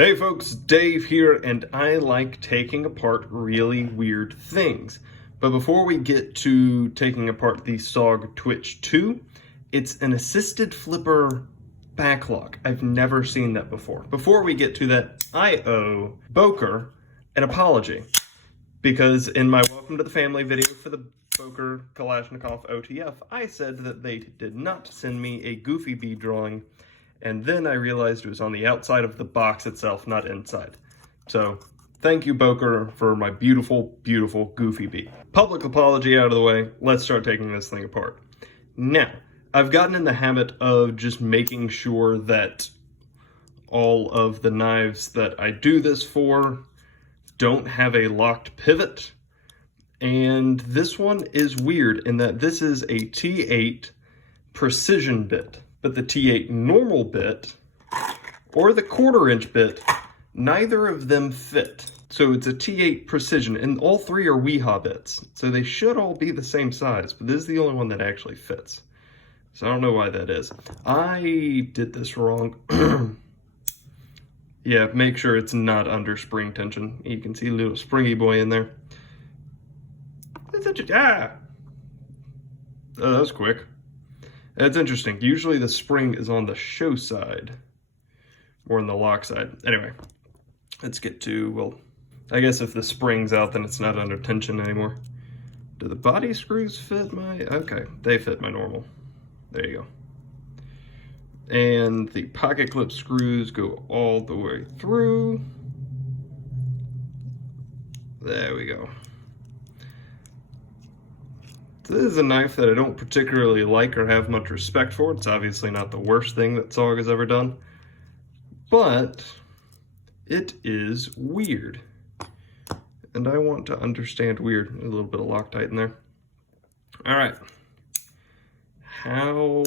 Hey folks, Dave here, and I like taking apart really weird things. But before we get to taking apart the SOG Twitch 2, it's an assisted flipper backlock. I've never seen that before. Before we get to that, I owe Boker an apology. Because in my Welcome to the Family video for the Boker Kalashnikov OTF, I said that they did not send me a Goofy Bee drawing, and then I realized it was on the outside of the box itself, not inside. So, thank you, Boker, for my beautiful, beautiful Goofy Bee. Public apology out of the way, let's start taking this thing apart. Now, I've gotten in the habit of just making sure that all of the knives that I do this for don't have a locked pivot. And this one is weird in that this is a T8 precision bit. But the T8 normal bit, or the 1/4 inch bit, neither of them fit. So it's a T8 precision, and all three are Weehaw bits. So they should all be the same size, but this is the only one that actually fits. So I don't know why that is. I did this wrong. Yeah, make sure it's not under spring tension. You can see a little springy boy in there. Ah! Oh, that was quick. That's interesting. Usually the spring is on the show side, or on the lock side. Anyway, let's get to, well, I guess if the spring's out, then it's not under tension anymore. Do the body screws fit my, okay, they fit my normal. There you go. And the pocket clip screws go all the way through. There we go. This is a knife that I don't particularly like or have much respect for. It's obviously not the worst thing that SOG has ever done, but it is weird. And I want to understand weird. A little bit of Loctite in there. All right. How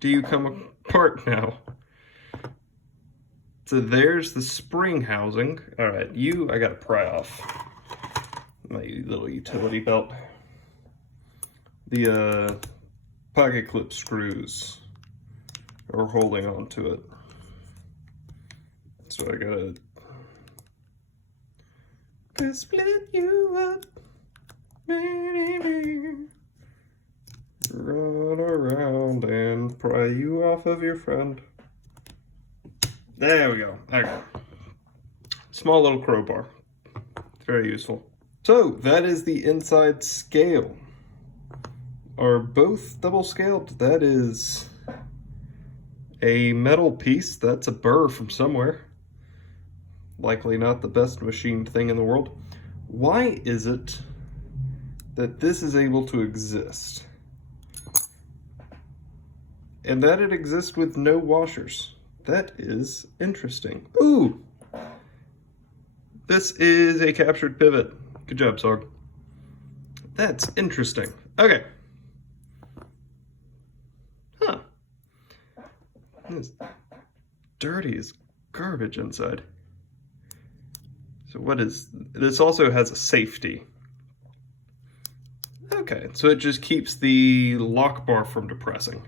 do you come apart now? So there's the spring housing. All right, I gotta pry off my little utility belt. The pocket clip screws are holding on to it. So I gotta split you up, baby. Run around and pry you off of your friend. There we go. Okay. Small little crowbar. It's very useful. So that is the inside scale. Are both double scaled? That is a metal piece. That's a burr from somewhere. Likely not the best machined thing in the world. Why is it that this is able to exist? And that it exists with no washers. That is interesting. Ooh! This is a captured pivot. Good job, SOG. That's interesting. Okay. It's dirty as garbage inside. So what is, this also has a safety. Okay, so it just keeps the lock bar from depressing.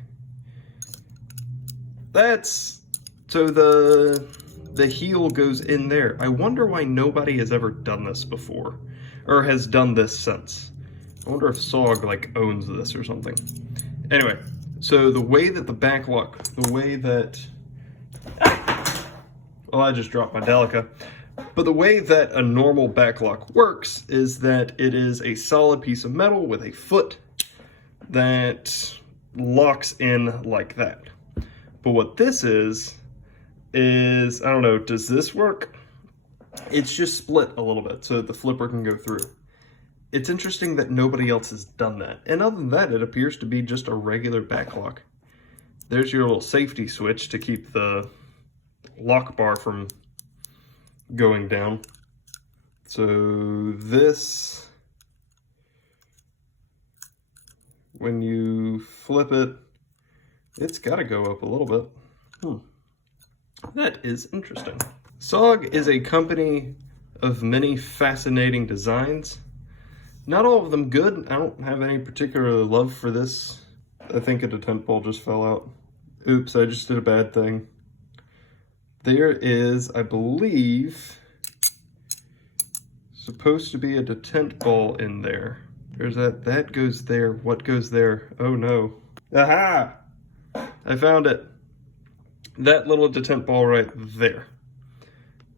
So the heel goes in there. I wonder why nobody has ever done this before, or has done this since. I wonder if SOG like owns this or something. Anyway. So the way that the backlock, well, I just dropped my Delica. But the way that a normal backlock works is that it is a solid piece of metal with a foot that locks in like that. But what this is, I don't know, does this work? It's just split a little bit so that the flipper can go through. It's interesting that nobody else has done that. And other than that, it appears to be just a regular backlock. There's your little safety switch to keep the lock bar from going down. So this, when you flip it, it's gotta go up a little bit. That is interesting. SOG is a company of many fascinating designs. Not all of them good. I don't have any particular love for this. I think a detent ball just fell out. Oops, I just did a bad thing. There is, I believe, supposed to be a detent ball in there. There's that goes there. What goes there? Oh no. Aha! I found it. That little detent ball right there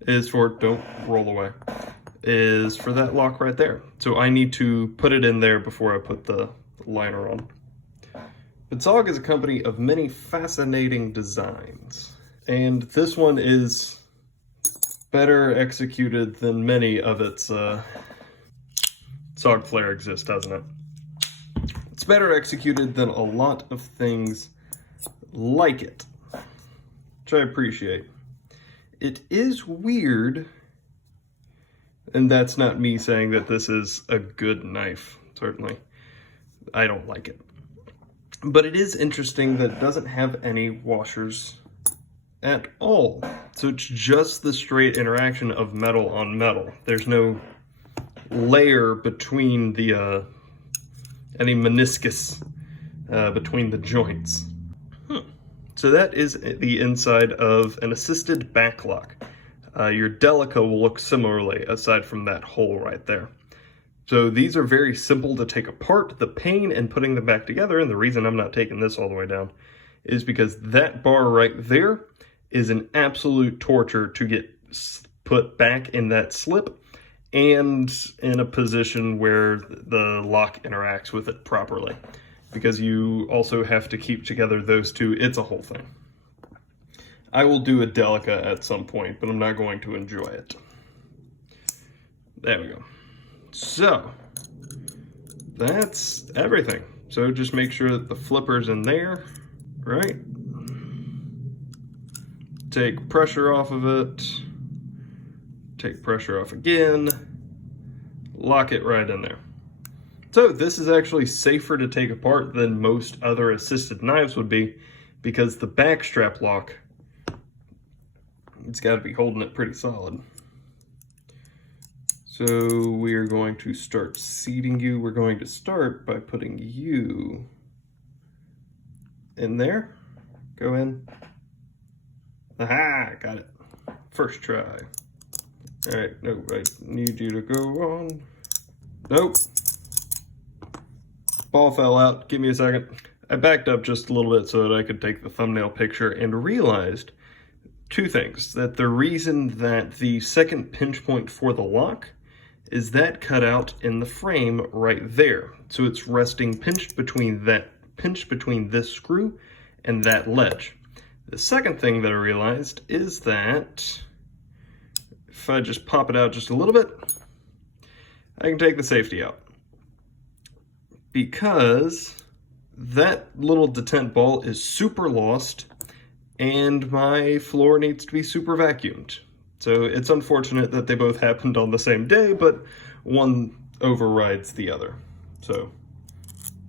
is for, don't roll away, is for that lock right there. So I need to put it in there before I put the liner on. But SOG is a company of many fascinating designs. And this one is better executed than many of its SOG flare exist, doesn't it? It's better executed than a lot of things like it, which I appreciate. It is weird, and that's not me saying that this is a good knife, certainly. I don't like it. But it is interesting that it doesn't have any washers at all. So it's just the straight interaction of metal on metal. There's no layer between the, any meniscus between the joints. So that is the inside of an assisted backlock. Your Delica will look similarly aside from that hole right there. So these are very simple to take apart. The pain in putting them back together, and the reason I'm not taking this all the way down, is because that bar right there is an absolute torture to get put back in that slip and in a position where the lock interacts with it properly. Because you also have to keep together those two. It's a whole thing. I will do a Delica at some point, but I'm not going to enjoy it. There we go. So, that's everything. So just make sure that the flipper's in there, right? Take pressure off of it. Take pressure off again. Lock it right in there. So this is actually safer to take apart than most other assisted knives would be, because the back strap lock, it's got to be holding it pretty solid. So we are going to start seating you. We're going to start by putting you in there. Go in. Aha, got it. First try. All right, no, I need you to go on. Nope. Ball fell out. Give me a second. I backed up just a little bit so that I could take the thumbnail picture and realized two things. That the reason that the second pinch point for the lock is that cut out in the frame right there. So it's resting pinched between this screw and that ledge. The second thing that I realized is that if I just pop it out just a little bit, I can take the safety out. Because that little detent ball is super lost and my floor needs to be super vacuumed. So it's unfortunate that they both happened on the same day, but one overrides the other. So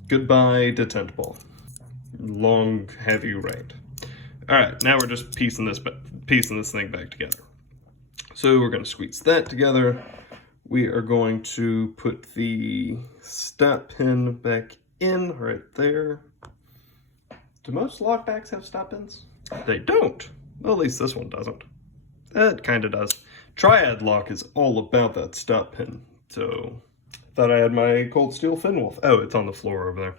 goodbye detent ball. Long have you reigned. All right, now we're just piecing this thing back together. So we're gonna squeeze that together. We are going to put the stop pin back in right there. Do most lockbacks have stop pins? They don't. Well, at least this one doesn't. It kind of does. Triad lock is all about that stop pin. So, thought I had my cold steel fin wolf. Oh, it's on the floor over there.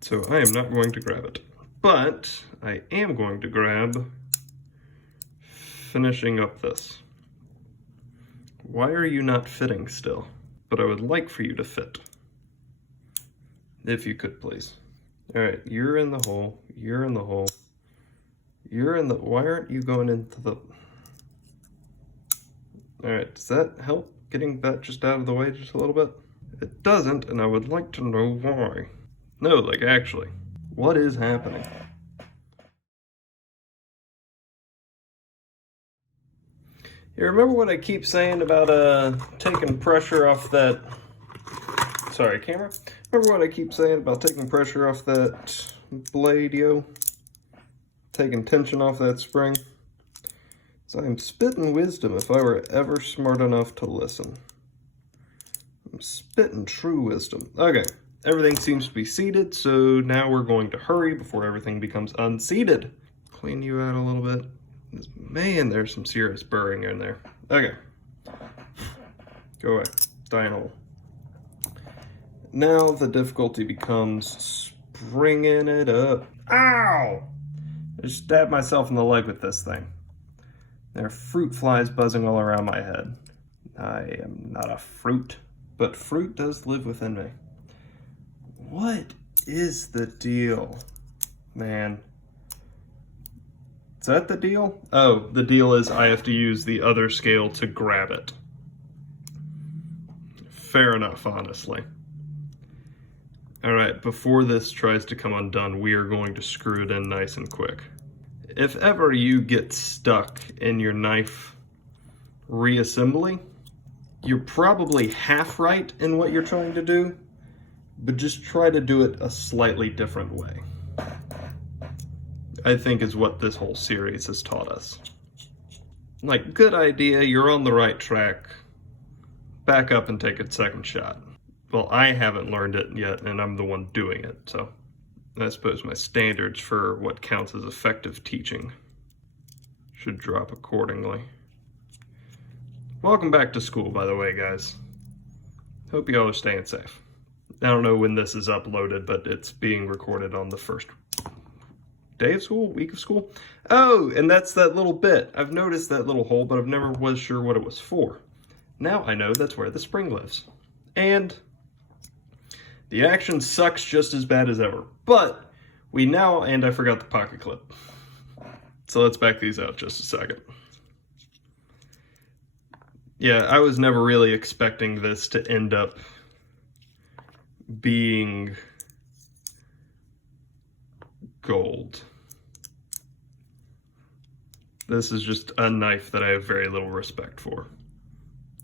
So I am not going to grab it. But I am going to grab finishing up this. Why are you not fitting still? But I would like for you to fit. If you could, please. All right, you're in the hole. You're in the hole. You're in the... Why aren't you going into the... All right, does that help getting that just out of the way just a little bit? It doesn't, and I would like to know why. No, like actually, what is happening? You remember what I keep saying about taking pressure off that... Sorry, camera? Remember what I keep saying about taking pressure off that blade, yo? Taking tension off that spring? So I'm spitting wisdom if I were ever smart enough to listen. I'm spitting true wisdom. Okay, everything seems to be seated, so now we're going to hurry before everything becomes unseated. Clean you out a little bit. Man, there's some serious burring in there. Okay. Go away. Die in a hole. Now the difficulty becomes springing it up. Ow! I just stabbed myself in the leg with this thing. There are fruit flies buzzing all around my head. I am not a fruit, but fruit does live within me. What is the deal, man? Is that the deal? Oh, the deal is I have to use the other scale to grab it. Fair enough, honestly. All right, before this tries to come undone, we are going to screw it in nice and quick. If ever you get stuck in your knife reassembly, you're probably half right in what you're trying to do, but just try to do it a slightly different way. I think is what this whole series has taught us. Like, good idea, you're on the right track. Back up and take a second shot. Well, I haven't learned it yet, and I'm the one doing it, so I suppose my standards for what counts as effective teaching should drop accordingly. Welcome back to school, by the way, guys. Hope you all are staying safe. I don't know when this is uploaded, but it's being recorded on the first day of school, week of school. Oh, and that's that little bit. I've noticed that little hole, but I've never was sure what it was for. Now I know that's where the spring lives. And the action sucks just as bad as ever. But we now, and I forgot the pocket clip. So let's back these out just a second. Yeah, I was never really expecting this to end up being gold. This is just a knife that I have very little respect for.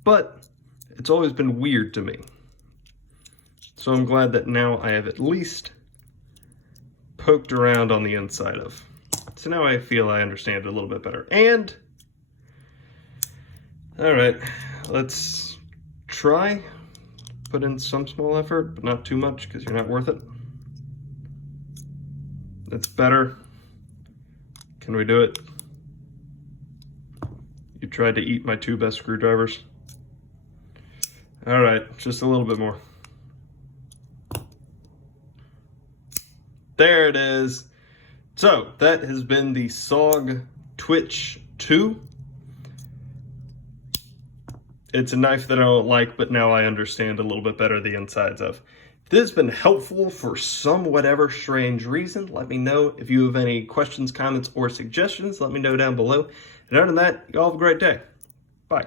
But it's always been weird to me. So I'm glad that now I have at least poked around on the inside of. So now I feel I understand it a little bit better. And, all right, let's try. Put in some small effort, but not too much because you're not worth it. That's better. Can we do it? You tried to eat my 2 best screwdrivers. All right, just a little bit more. There it is. So that has been the SOG Twitch 2. It's a knife that I don't like, but now I understand a little bit better the insides of. If this has been helpful for some whatever strange reason, let me know. If you have any questions, comments, or suggestions, let me know down below. And other than that, y'all have a great day. Bye.